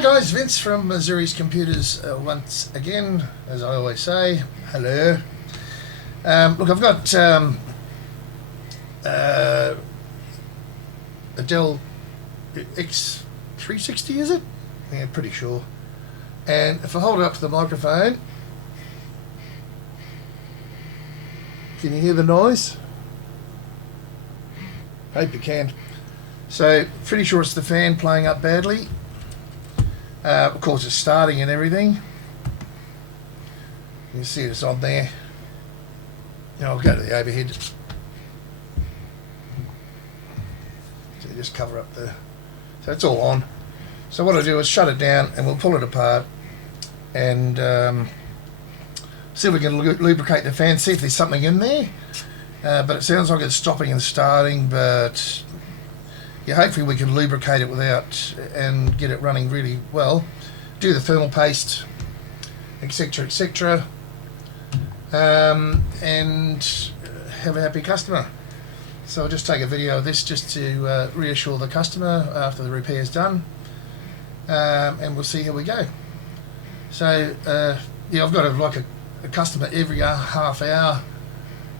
Hi guys, Vince from Missouri's Computers once again, as I always say. Hello. Look, I've got a Dell X360, is it? Yeah, pretty sure. And if I hold it up to the microphone, can you hear the noise? Hope you can. So, pretty sure it's the fan playing up badly. Of course, it's starting and everything. You can see it's on there. Now I'll go to the overhead. So just cover up the... So it's all on. So what I do is shut it down and we'll pull it apart and see if we can lubricate the fan, see if there's something in there. But it sounds like it's stopping and starting, but yeah, hopefully we can lubricate it without and get it running really well. Do the thermal paste, etc, etc, and have a happy customer. So I'll just take a video of this just to reassure the customer after the repair's done, and we'll see how we go. So yeah, I've got a customer every half hour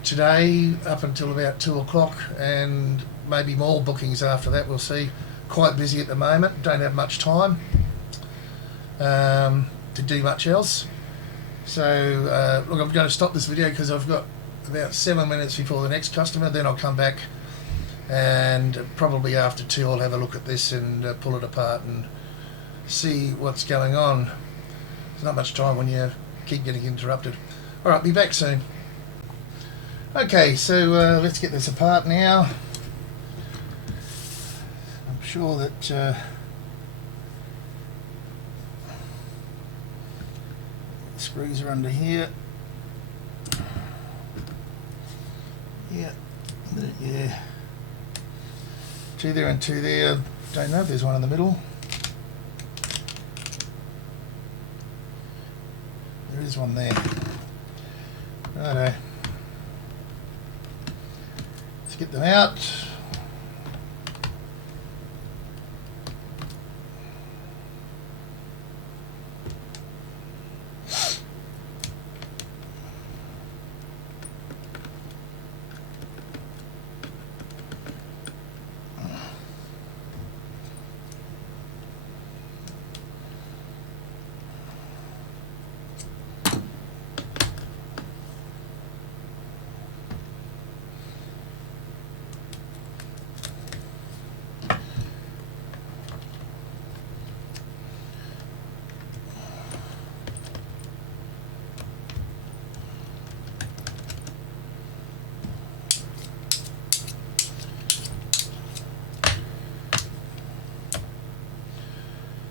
today up until about 2 o'clock, and maybe more bookings after that. We'll see. Quite busy at the moment, don't have much time to do much else. So look, I'm going to stop this video because I've got about 7 minutes before the next customer. Then I'll come back and probably after 2 I'll have a look at this and pull it apart and see what's going on. There's not much time when you keep getting interrupted. Alright, be back soon. Okay, so let's get this apart now. I'm sure that the screws are under here. Yeah, yeah. 2 there and 2 there. Don't know if there's one in the middle. There is one there. Righto. Let's get them out.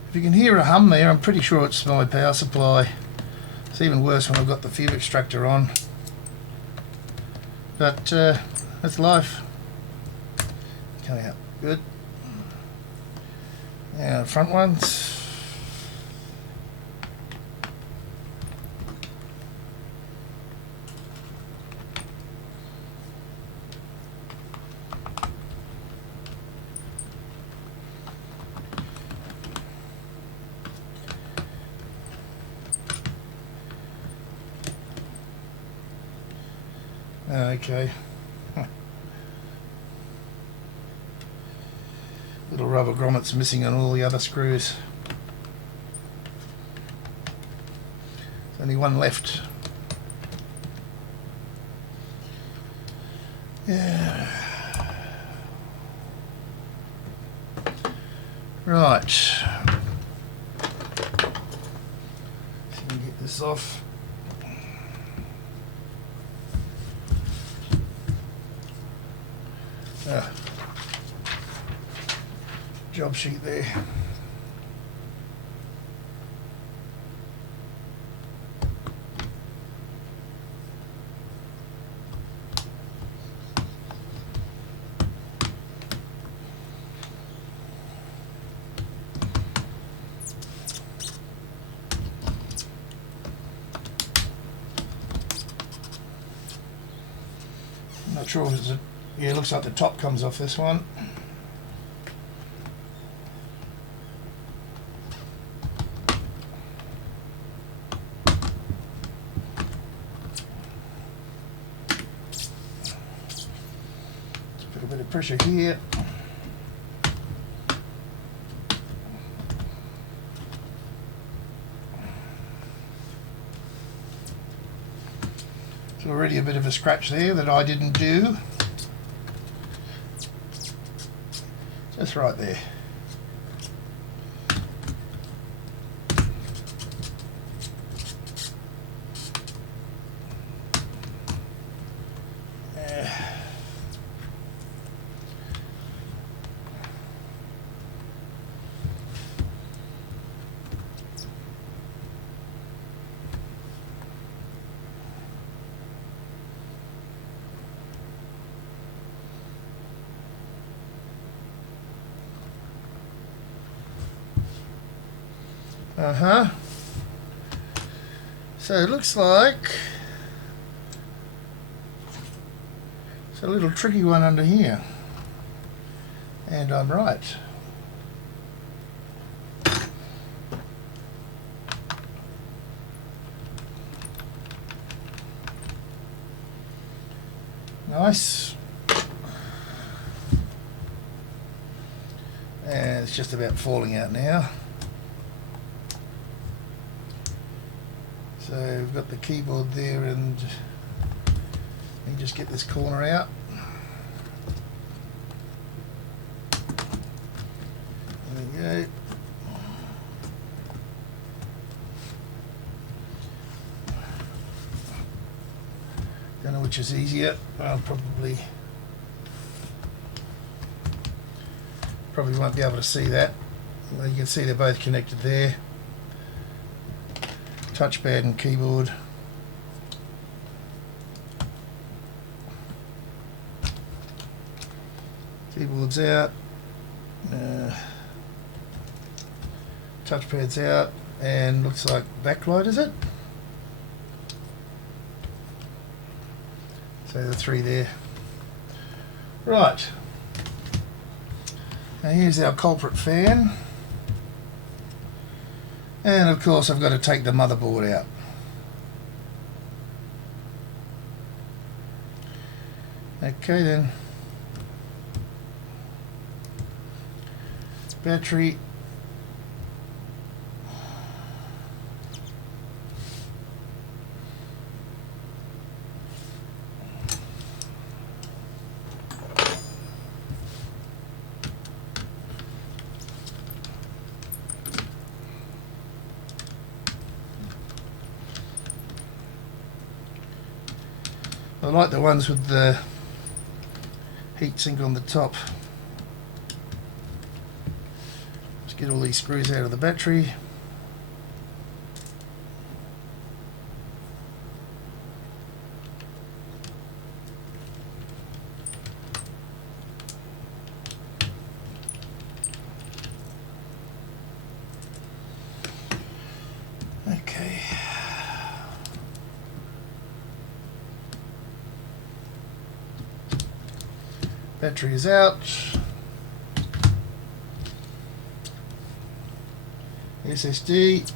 If you can hear a hum there, I'm pretty sure it's my power supply. It's even worse when I've got the fuel extractor on. But that's life. Coming out good. Now the front ones. Okay. Little rubber grommets missing on all the other screws. There's only one left. Yeah. Right. See if we can get this off. Job sheet there. I'm not sure if it's a... Yeah, it looks like the top comes off this one. bit of pressure here. There's already a bit of a scratch there that I didn't do. Just right there. So it looks like it's a little tricky one under here, and I'm right. Nice. And it's just about falling out now. So we've got the keyboard there, and let me just get this corner out. There we go. Don't know which is easier. I'll probably won't be able to see that. Well, you can see they're both connected there. Touchpad and keyboard. Keyboard's out. Touchpad's out, and looks like backlight, is it? So the three there. Right. Now here's our culprit fan. And of course I've got to take the motherboard out. Okay then. Battery. I like the ones with the heatsink on the top. Let's get all these screws out of the battery. Okay. Battery is out. SSD.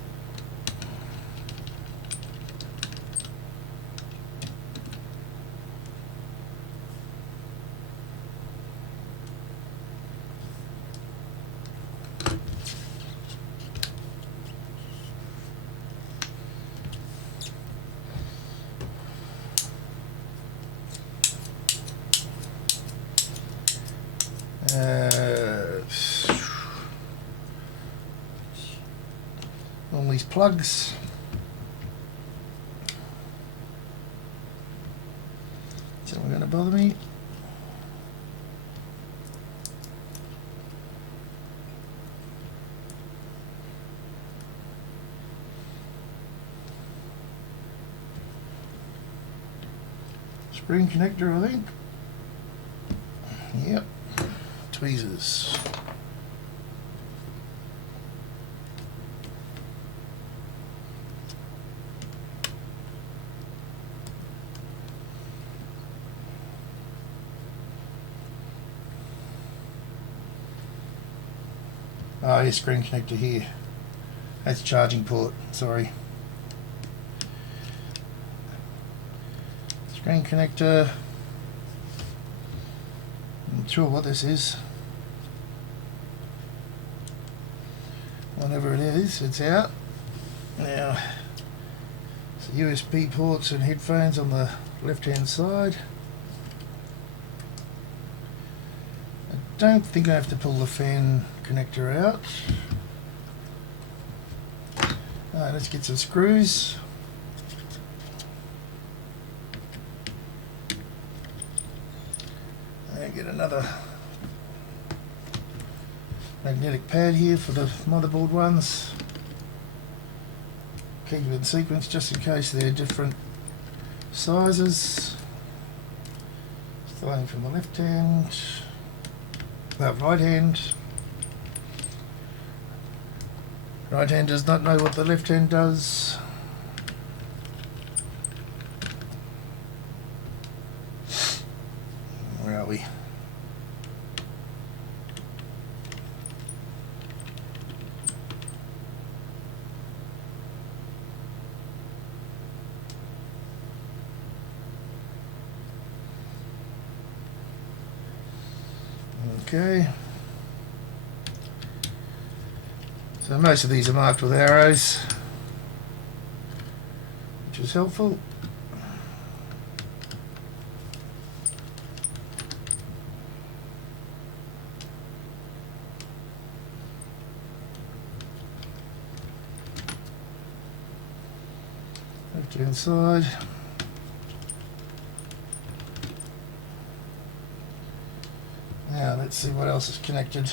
All these plugs. Is that going to bother me? Spring connector, I think. Yep. Tweezers. Oh, here's screen connector here. That's charging port, sorry. Screen connector. I'm not sure what this is. Whatever it is, it's out. Now, it's USB ports and headphones on the left hand side. I don't think I have to pull the fan connector out. Alright, let's get some screws. And get another magnetic pad here for the motherboard ones. Keep it in sequence just in case they're different sizes. Starting from the left hand, right hand. Right hand does not know what the left hand does. Where are we? Okay. So most of these are marked with arrows, which is helpful. Left hand side. Now let's see what else is connected.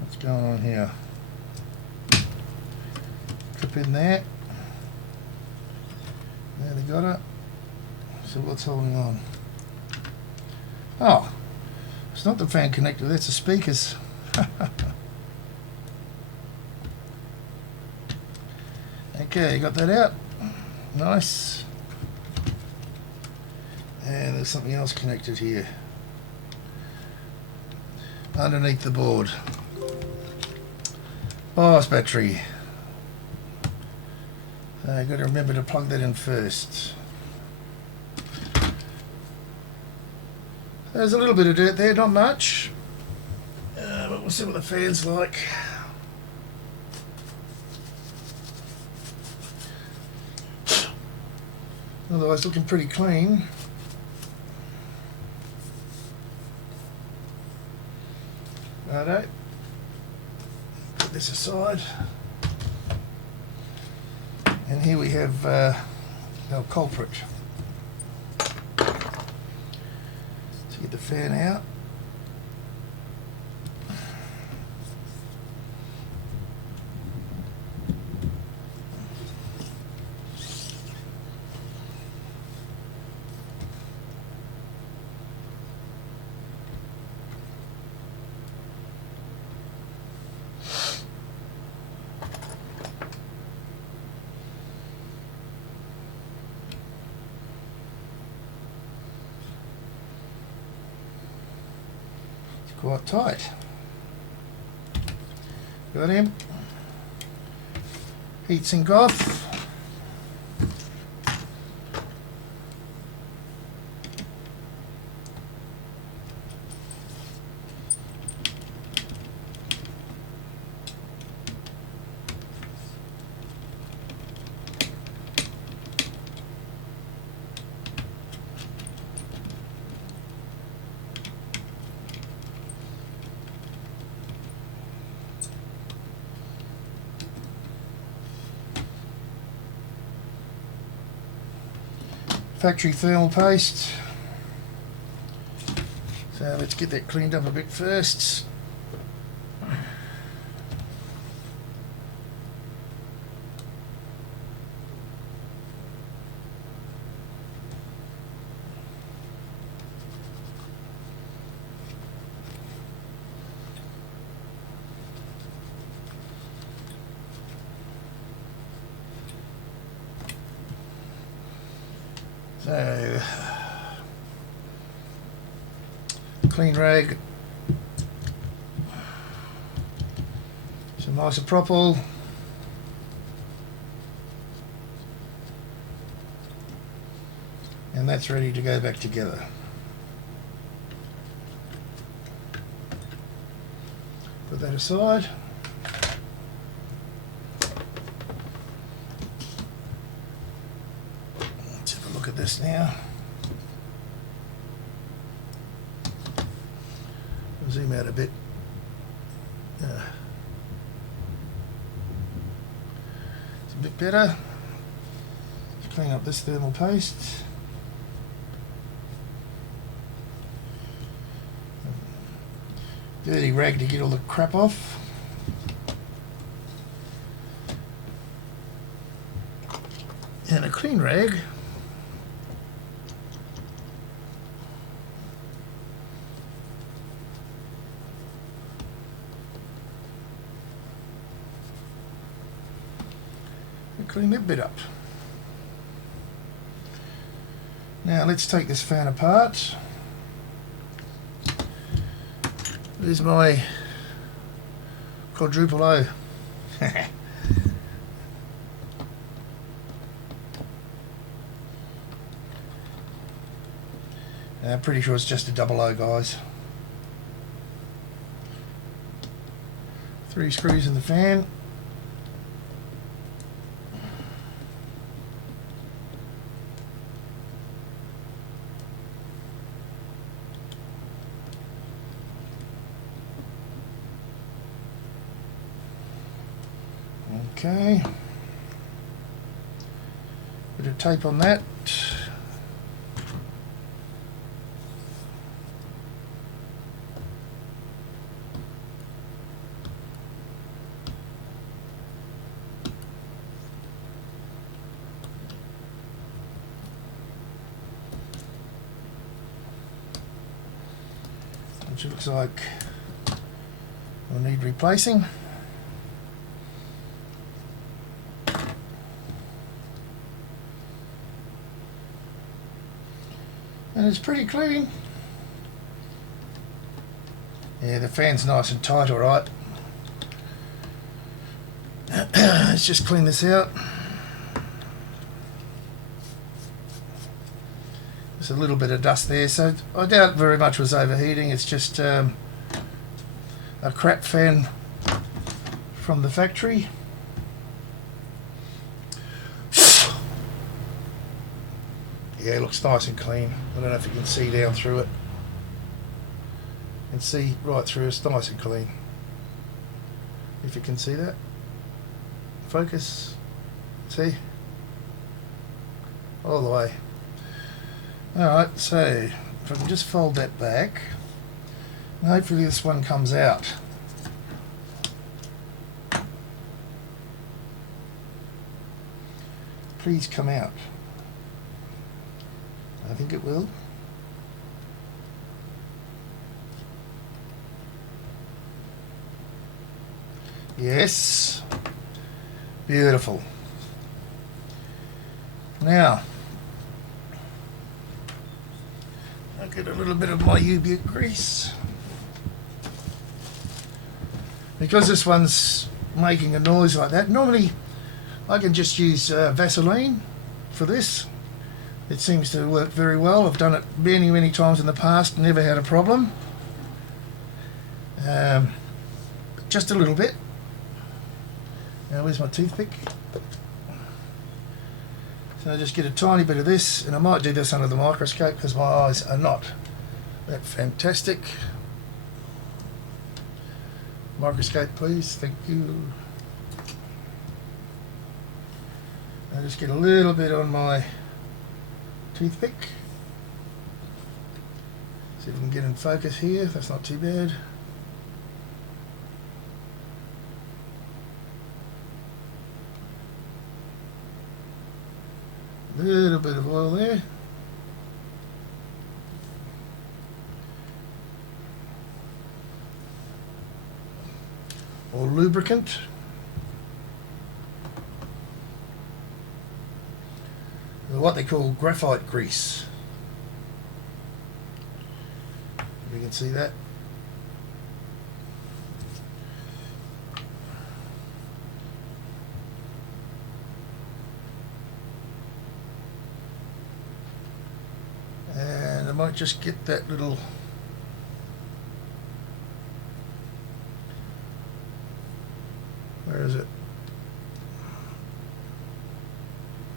What's going on here? Clip in there. There, they got it. So what's holding on? Oh, it's not the fan connector, that's the speakers. Okay, got that out. Nice. And there's something else connected here. Underneath the board. BIOS battery. I've got to remember to plug that in first. There's a little bit of dirt there, not much. But we'll see what the fan's like. Otherwise, looking pretty clean. Righto. Put this aside. And here we have our culprit. Let's get the fan out. Quite tight. Got him. Heatsink off. Factory thermal paste. So let's get that cleaned up a bit first. So, clean rag, some isopropyl, and that's ready to go back together. Put that aside. Let's have a look at this now. I'll zoom out a bit. It's a bit better. Let's clean up this thermal paste. Dirty rag to get all the crap off. And a clean rag. And clean that bit up. Now let's take this fan apart. There's my quadruple O. I'm pretty sure it's just a double O, guys. 3 screws in the fan. Okay, bit of tape on that. Which looks like will need replacing. And it's pretty clean. Yeah, the fan's nice and tight, alright. Let's just clean this out. There's a little bit of dust there, so I doubt very much was overheating. It's just a crap fan from the factory. Yeah, it looks nice and clean. I don't know if you can see down through it. You can see right through, it's nice and clean. If you can see that. Focus. See? All the way. Alright, so if I can just fold that back, and hopefully this one comes out. Please come out. I think it will. Yes. Beautiful. Now, I'll get a little bit of my U-Butte grease. Because this one's making a noise like that, normally I can just use Vaseline for this. It seems to work very well. I've done it many times in the past, never had a problem. Just a little bit. Now where's my toothpick? So I just get a tiny bit of this, and I might do this under the microscope because my eyes are not that fantastic. Microscope please, thank you. I just get a little bit on my toothpick. See if we can get in focus here. That's not too bad. Little bit of oil there. Or lubricant. The what they call graphite grease. You can see that. And I might just get that little where is it?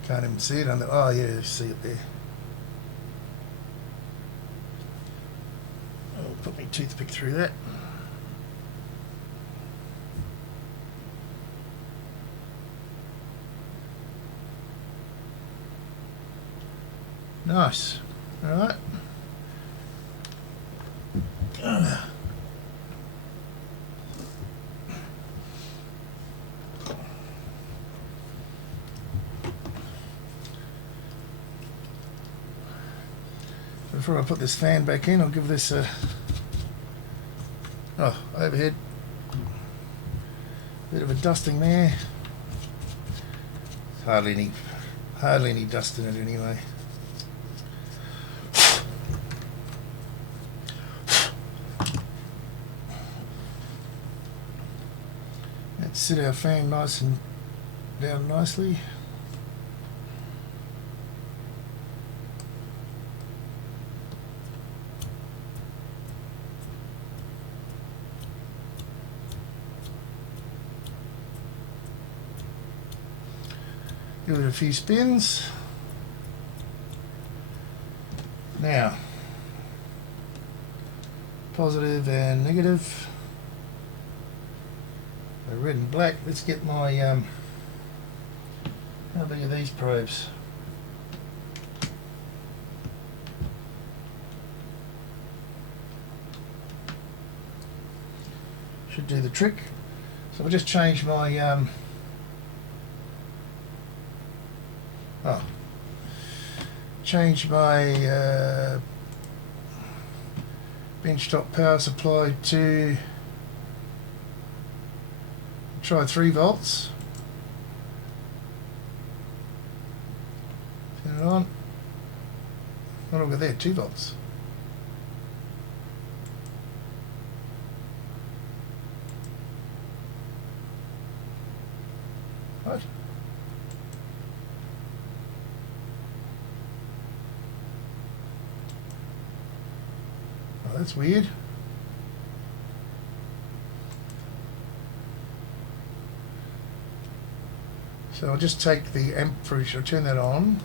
Can't even see it on the, oh yeah, you see it there. I'll put my toothpick through that. Nice. All right. Before I put this fan back in, I'll give this a overhead. Bit of a dusting there. Hardly any dust in it anyway. Let's sit our fan nice and down nicely. Give it a few spins. Now, positive and negative. So red and black. Let's get my, how big are these probes? Should do the trick. So I'll just change my, change my benchtop power supply to try 3 volts. Turn it on. What have we got there? 2 volts. What? That's weird. So I'll just take the amperage, I'll turn that on,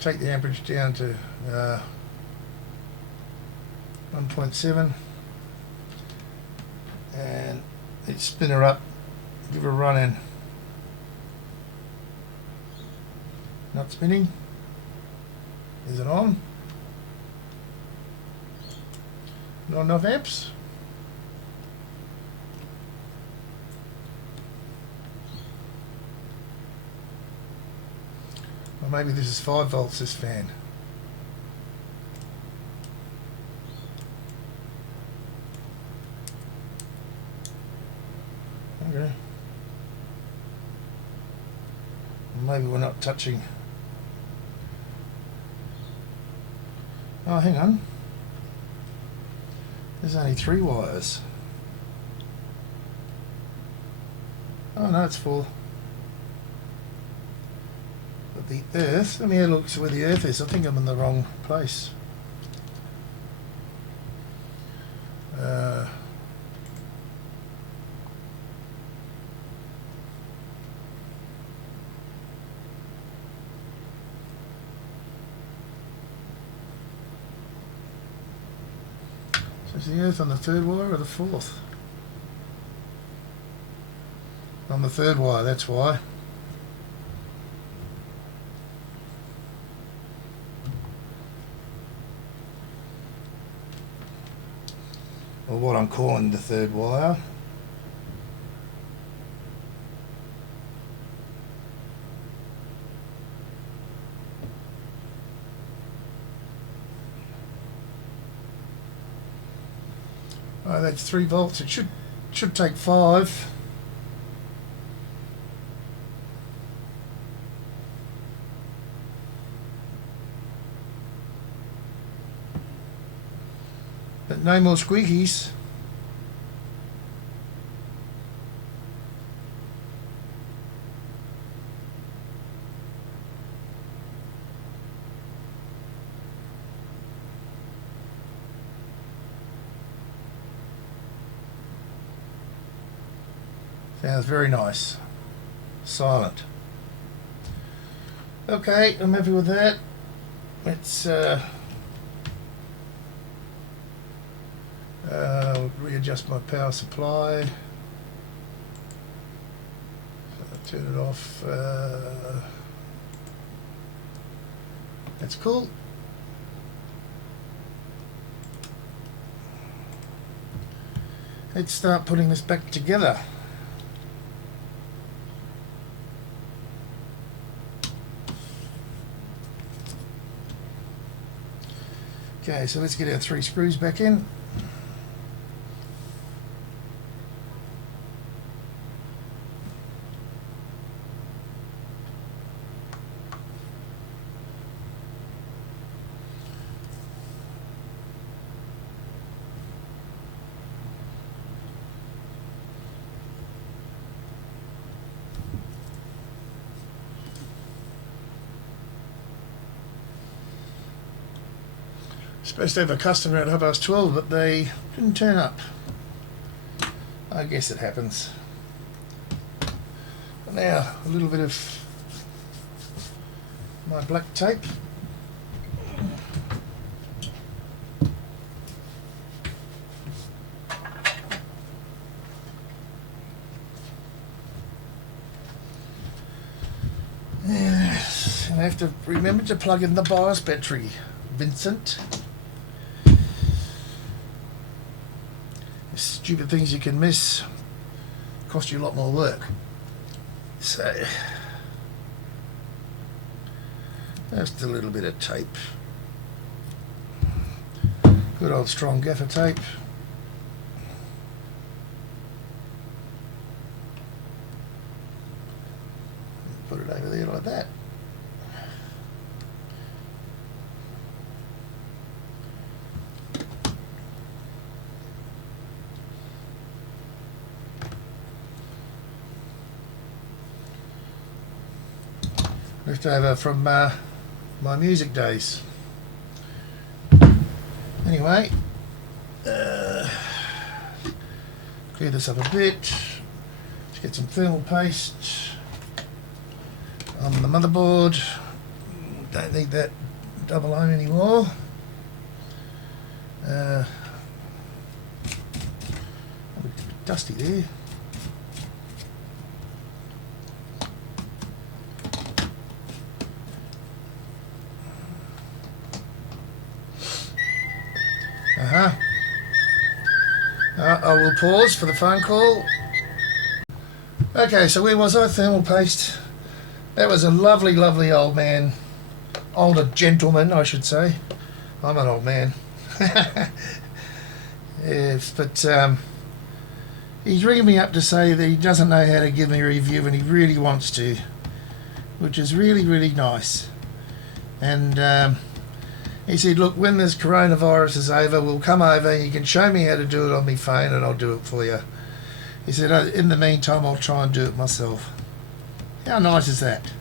take the amperage down to 1.7 and let's spin her up, give her a run in. Not spinning. Is it on? Not enough amps? Or maybe this is 5 volts, this fan. Okay. Maybe we're not touching. Oh, hang on. There's only 3 wires. Oh no, it's 4. But the earth, let me have a look where the earth is. I think I'm in the wrong place. So is the earth on the 3rd wire or the 4th? On the 3rd wire, that's why. Or what I'm calling the 3rd wire. Oh, that's 3 volts. It should take 5. no more squeakies. Sounds very nice. Silent. Okay, I'm happy with that. Let's readjust my power supply. So turn it off. That's cool. Let's start putting this back together. Okay, so let's get our 3 screws back in. Supposed to have a customer at 12:30, but they didn't turn up. I guess it happens. Now a little bit of my black tape. Yes, and I have to remember to plug in the BIOS battery, Vincent. Stupid things you can miss cost you a lot more work. So just a little bit of tape, good old strong gaffer tape. Put it over there like that. Left over from my music days. Anyway, clear this up a bit. Let's get some thermal paste on the motherboard. Don't need that double O anymore. A bit dusty there. I will pause for the phone call. Okay, so where was I? Thermal paste. That was a lovely, lovely old man. Older gentleman, I should say. I'm an old man. Yes, but he's ringing me up to say that he doesn't know how to give me a review and he really wants to, which is really, really nice. And he said, look, when this coronavirus is over, we'll come over and you can show me how to do it on my phone and I'll do it for you. He said, in the meantime, I'll try and do it myself. How nice is that?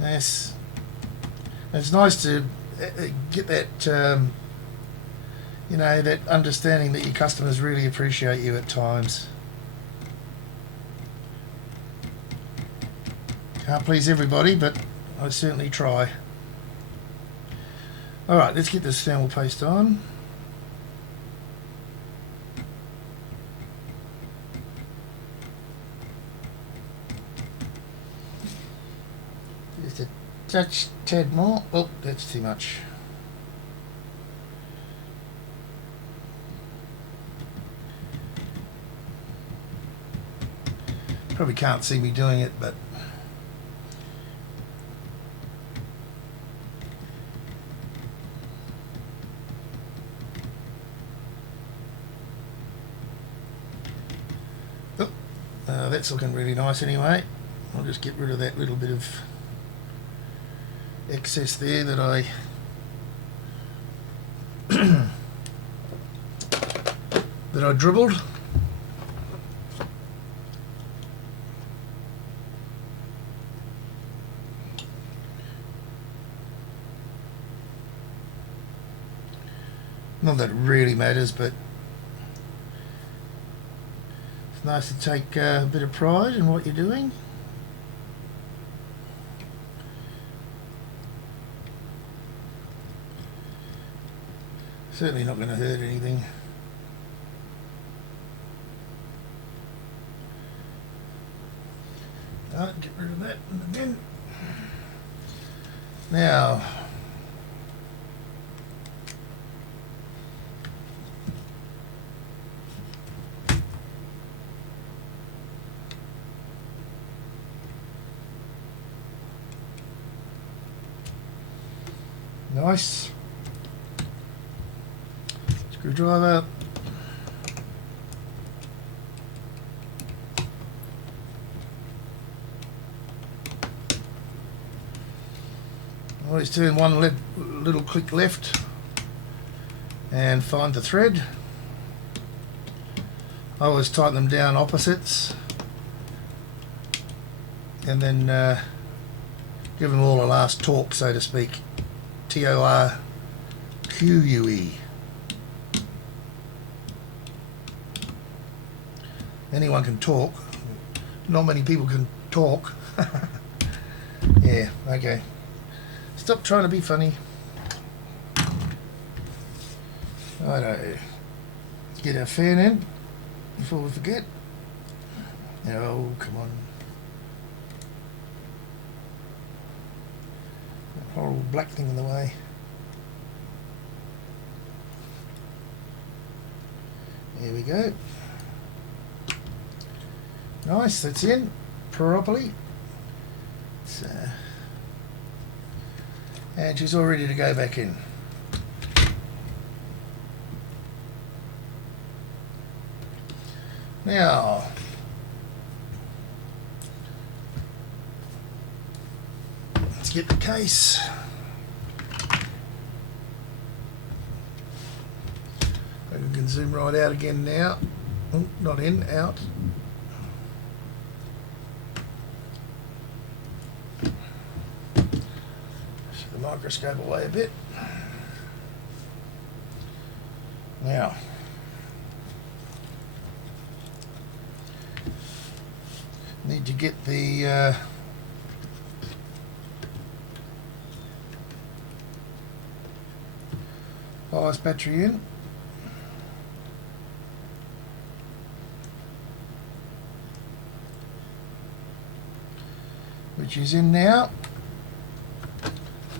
Yes. It's nice to get that, you know, that understanding that your customers really appreciate you at times. Can't please everybody, but I certainly try. Alright, let's get this thermal paste on. Just a touch, tad more. Oh, that's too much. Probably can't see me doing it, but that's looking really nice anyway. I'll just get rid of that little bit of excess there that I that I dribbled. Not that it really matters, but it's nice to take a bit of pride in what you're doing. Certainly not going to hurt anything. Right, get rid of that in the bin. Now, nice. Screwdriver. Always turn one little click left and find the thread. I always tighten them down opposites and then give them all a last torque, so to speak. T-O-R-Q-U-E. Anyone can talk. Not many people can talk. Yeah, okay. Stop trying to be funny. Righto. Let's get our fan in before we forget. Oh, come on. That horrible black thing in the way. There we go. Nice, that's in properly. And she's all ready to go back in. Now, let's get the case. I can zoom right out again now. Oh, not in, out. Microscope away a bit. Now, need to get the bias battery in. Which is in now.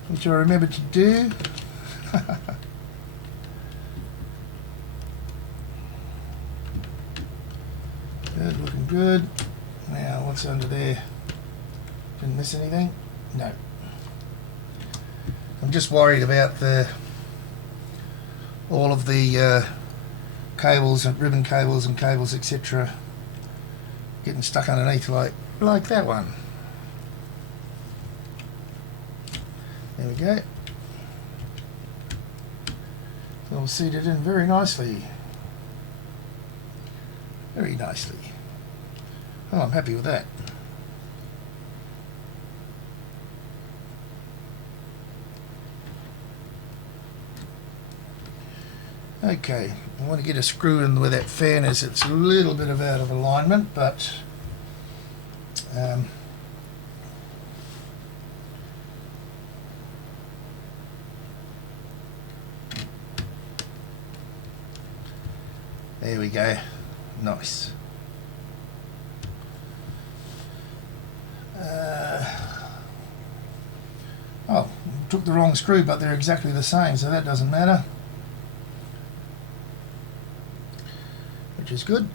Which I remember to do. Good, looking good. Now, what's under there? Didn't miss anything? No. I'm just worried about all of the cables and ribbon cables and cables, etc., getting stuck underneath like that one. There we go. All seated in very nicely. Very nicely. Oh, I'm happy with that. Okay, I want to get a screw in where that fan is. It's a little bit of out of alignment, but there we go. Nice. Oh, took the wrong screw, but they're exactly the same, so that doesn't matter. Which is good.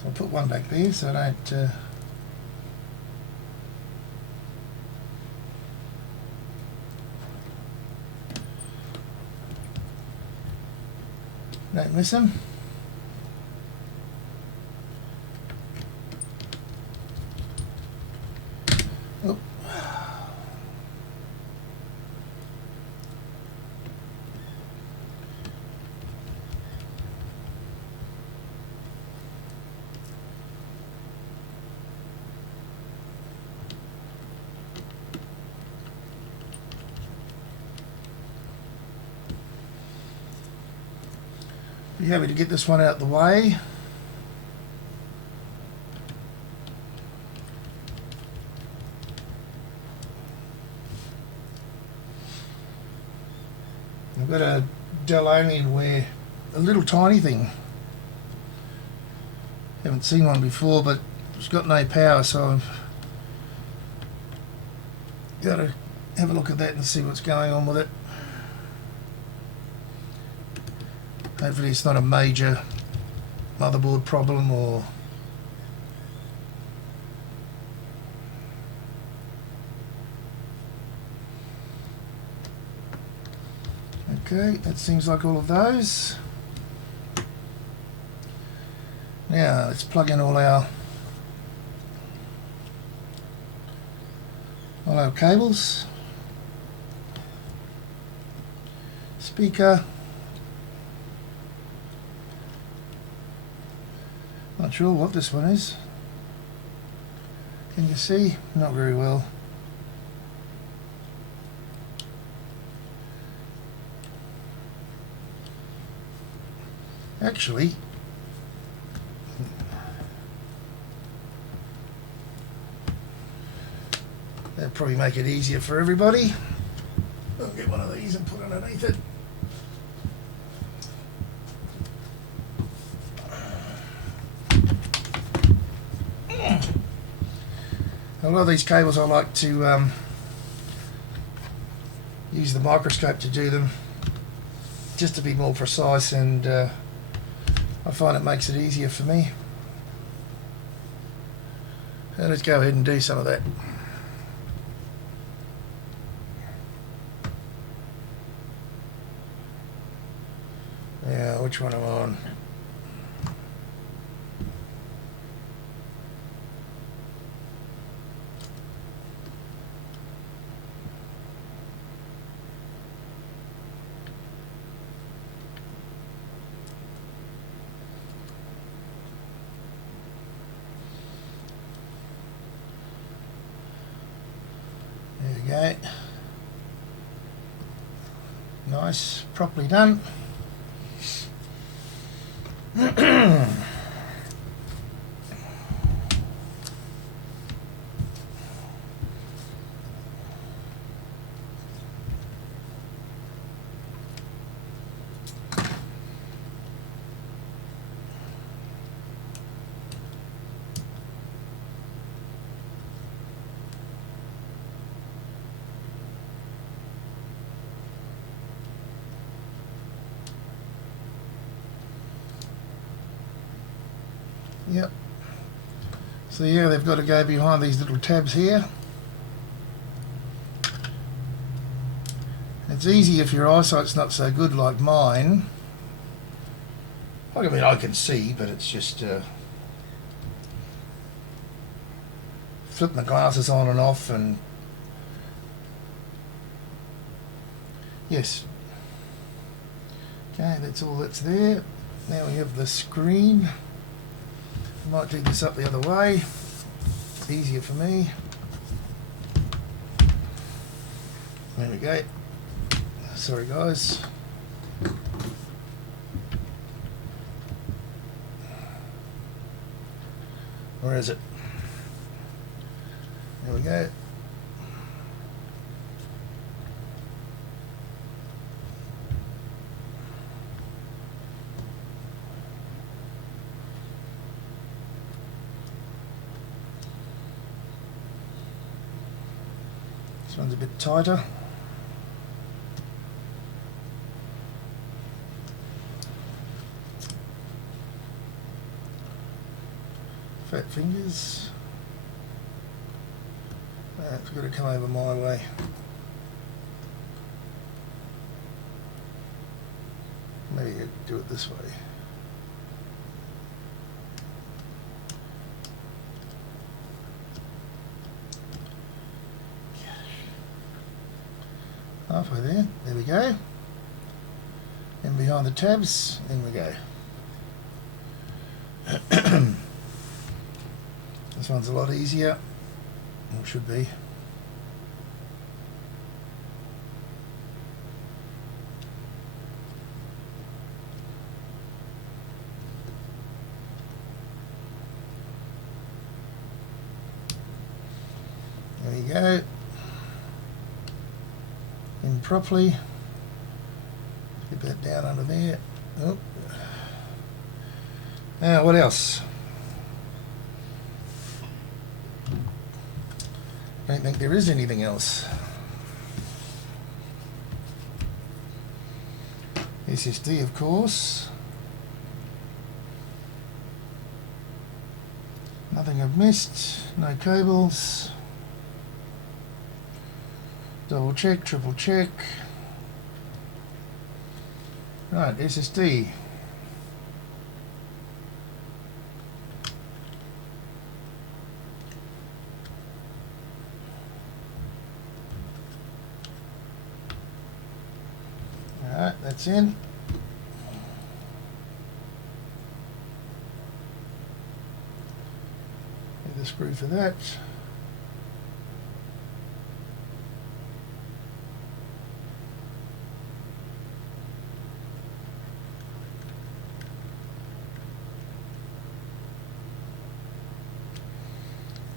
So I'll put one back there so I don't miss them. Oh. Be happy to get this one out the way. I've got a Delonian where a little tiny thing. Haven't seen one before, but it's got no power, so I've got to have a look at that and see what's going on with it. Hopefully it's not a major motherboard problem or okay, that seems like all of those. Now let's plug in all our cables. Speaker. Not sure what this one is. Can you see? Not very well. Actually, that'd probably make it easier for everybody. I'll get one of these and put underneath it. A lot of these cables I like to use the microscope to do them, just to be more precise, and I find it makes it easier for me. So let's go ahead and do some of that. Yeah, which one am I on? There we go. Nice, properly done. Yep. So yeah, they've got to go behind these little tabs here. It's easy if your eyesight's not so good like mine. I mean, I can see, but it's just flipping the glasses on and off, and yes. Okay, that's all that's there. Now we have the screen. I might do this up the other way. It's easier for me. There we go. Sorry guys. Where is it? There we go. This one's a bit tighter. Fat fingers. That's got to come over my way. Maybe do it this way. Halfway there. There we go. And behind the tabs, in we go. This one's a lot easier. Or should be. go. In properly. Get that down under there. Oh. Now what else? I don't think there is anything else. SSD, of course. Nothing I've missed. No cables. Double check, triple check. Right, SSD. Alright, that's in. Get the screw for that.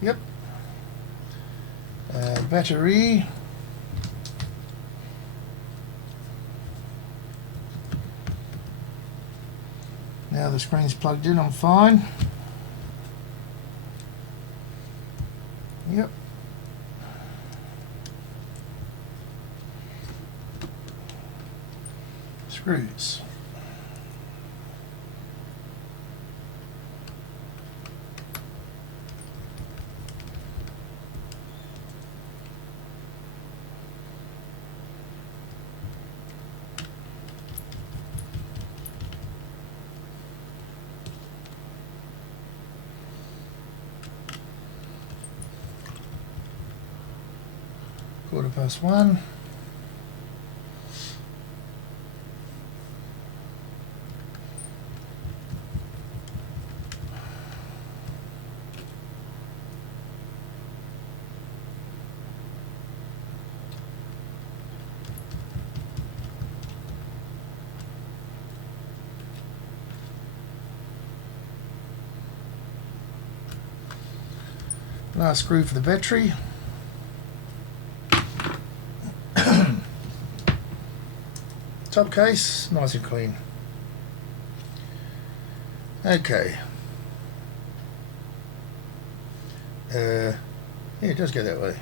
Yep. Battery. Now the screen's plugged in, I'm fine. Yep. Screws. +1. Last screw for the battery. Top case, nice and clean. Okay. Yeah, it does go that way.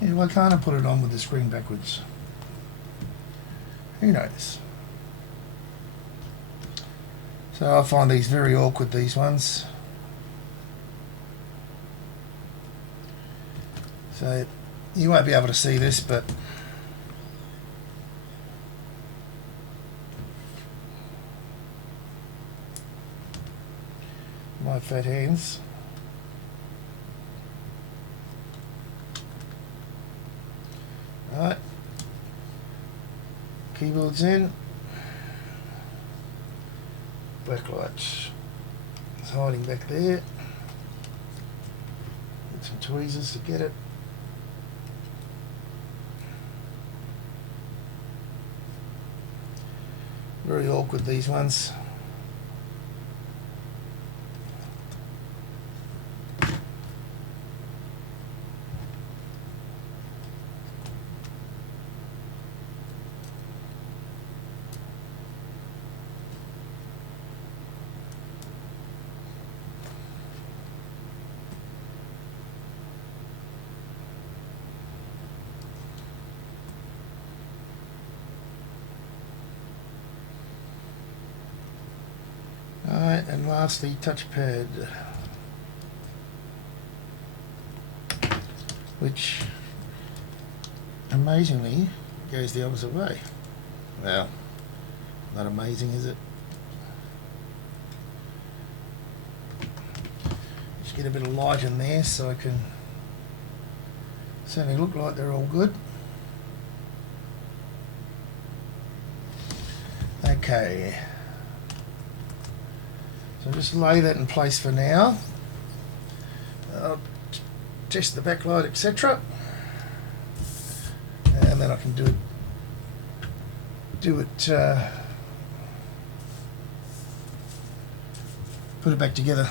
Yeah, why can't I put it on with the screen backwards? Who knows? So I find these very awkward, these ones. So you won't be able to see this, but my fat hands. Alright. Keyboard's in. Backlight is hiding back there. Get some tweezers to get it. Very awkward, these ones. Alright, and lastly, touchpad, which amazingly goes the opposite way. Well, not amazing, is it? Just get a bit of light in there so I can certainly look like they're all good. Okay. So just lay that in place for now. I'll test the backlight, etc. And then I can put it back together.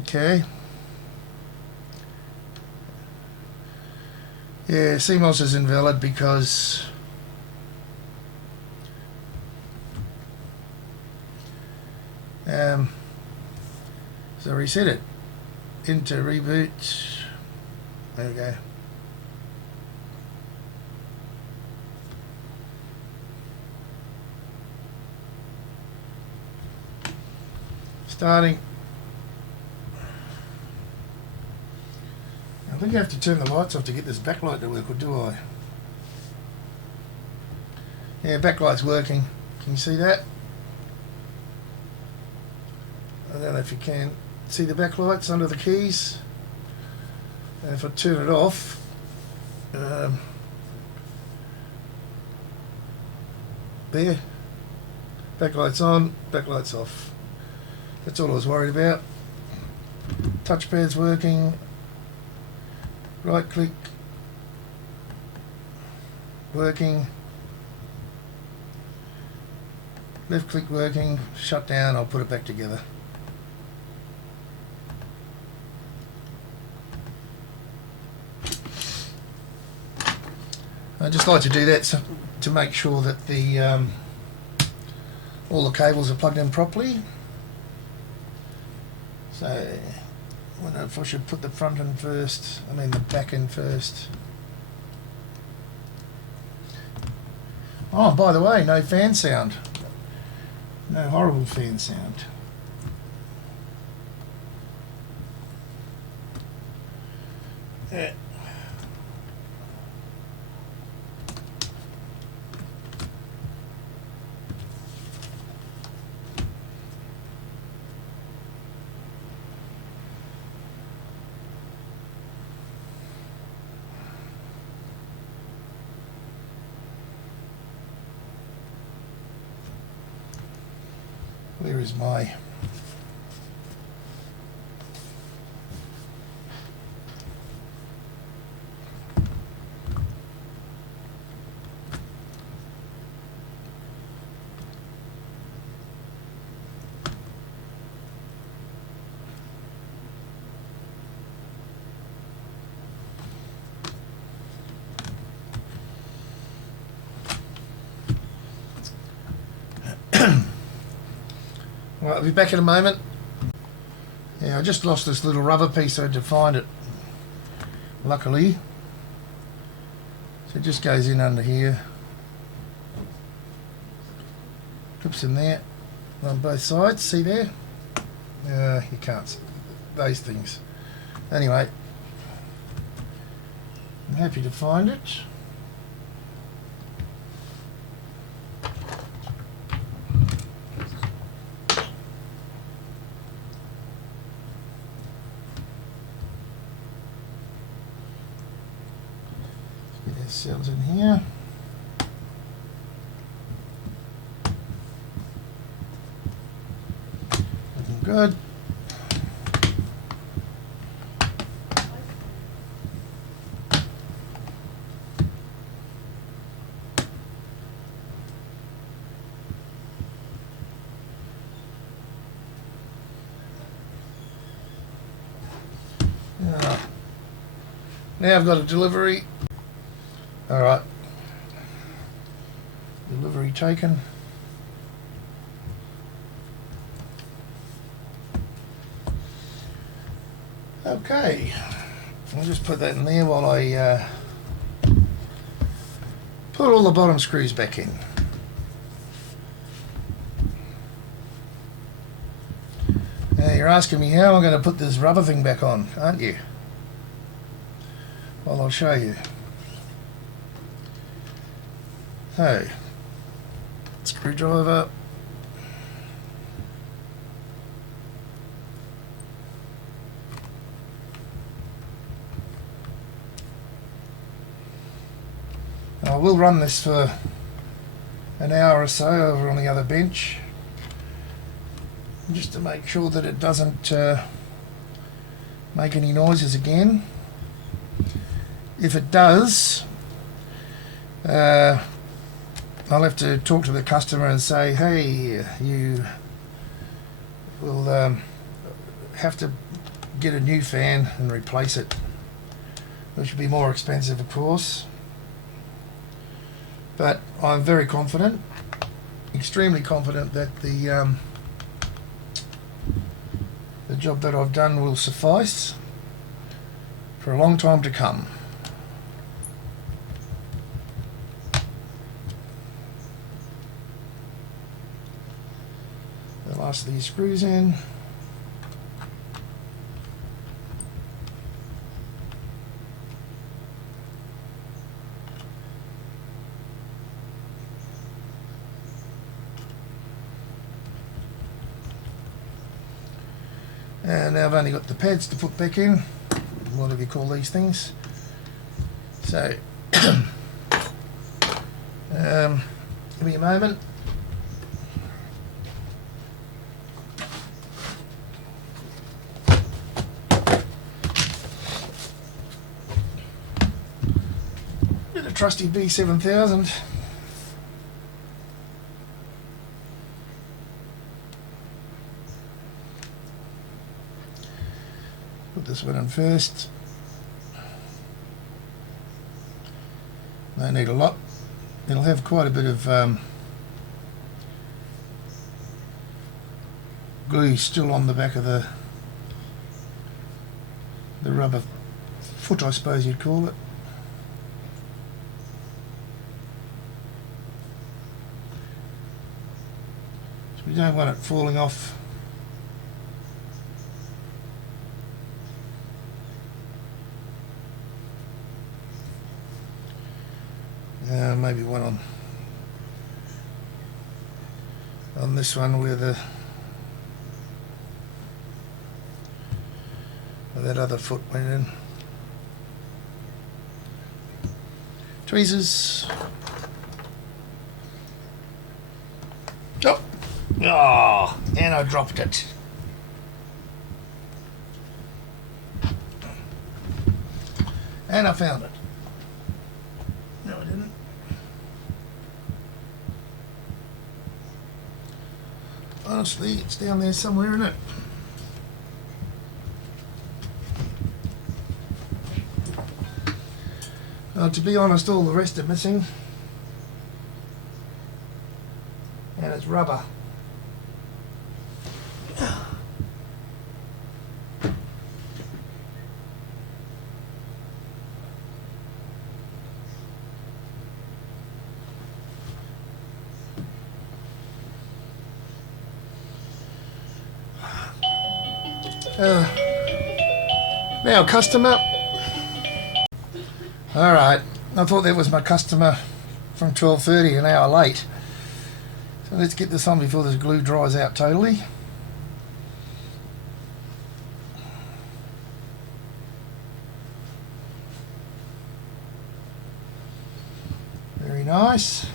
Okay. Yeah, CMOS is invalid because so reset it into reboot. There we go. Starting. I think I have to turn the lights off to get this backlight to work, or do I? Yeah, backlight's working. Can you see that? I don't know if you can see the backlights under the keys. And if I turn it off, there, backlight's on, backlight's off. That's all I was worried about. Touchpad's working. Right click, working. Left click working. Shut down. I'll put it back together. I just like to do that to make sure that the all the cables are plugged in properly. So I wonder if I should put the front end first. I mean the back end first. Oh, by the way, no fan sound. No horrible fan sound. Yeah. Where is my... Right, I'll be back in a moment. Yeah, I just lost this little rubber piece, so I had to find it, luckily. So it just goes in under here. Clips in there on both sides, see there? You can't see those things. Anyway, I'm happy to find it. Ourselves in here. Looking good. Now I've got a delivery. Alright, delivery taken. Okay, I'll just put that in there while I put all the bottom screws back in. Now you're asking me how I'm going to put this rubber thing back on, aren't you? Well, I'll show you. So, screwdriver, I will run this for an hour or so over on the other bench, just to make sure that it doesn't make any noises again. If it does, I'll have to talk to the customer and say, hey, you will have to get a new fan and replace it, which would be more expensive, of course. But I'm very confident, extremely confident, that the job that I've done will suffice for a long time to come. The last of these screws in. And now I've only got the pads to put back in, whatever you call these things. So, give me a moment. Get a trusty B7000. Put this one in first. Don't need a lot. It'll have quite a bit of glue still on the back of the rubber foot, I suppose you'd call it. So we don't want it falling off. Maybe one on this one where that other foot went in. Tweezers. Oh, and I dropped it. And I found it. No, I didn't. Honestly, it's down there somewhere, isn't it? To be honest, all the rest are missing. And it's rubber. Now, customer. Alright, I thought that was my customer from 12:30, an hour late. So let's get this on before this glue dries out totally. Very nice.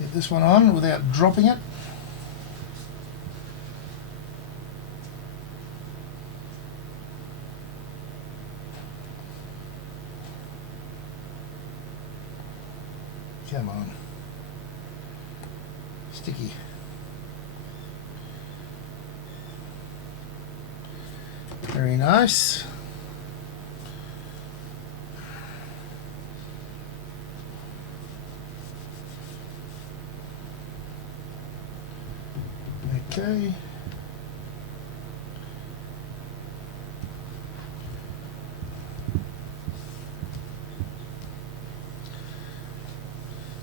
Get this one on without dropping it. Come on. Sticky. Very nice. Okay.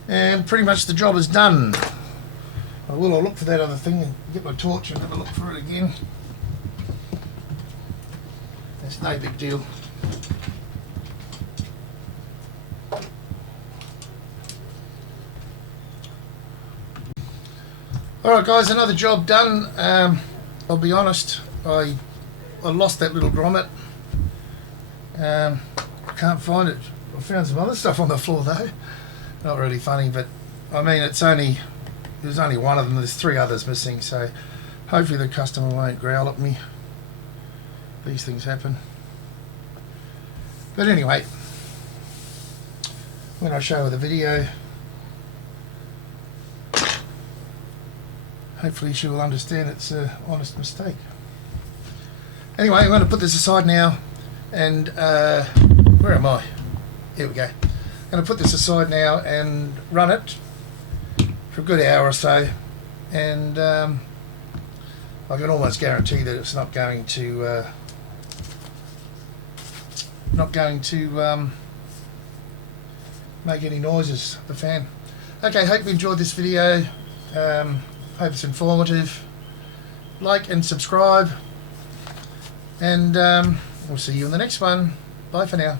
And pretty much the job is done. I'll look for that other thing and get my torch and have a look for it again. That's no big deal. Alright guys, another job done. I'll be honest, I lost that little grommet. I can't find it. I found some other stuff on the floor though. Not really funny, but I mean there's only one of them. There's 3 others missing, so hopefully the customer won't growl at me. These things happen. But anyway, when I show her the video, hopefully she will understand it's an honest mistake. Anyway, I'm going to put this aside now, and where am I? Here we go. I'm going to put this aside now and run it for a good hour or so, and I can almost guarantee that it's not going to make any noises, the fan. Okay, hope you enjoyed this video. Hope it's informative. Like and subscribe, and we'll see you in the next one. Bye for now.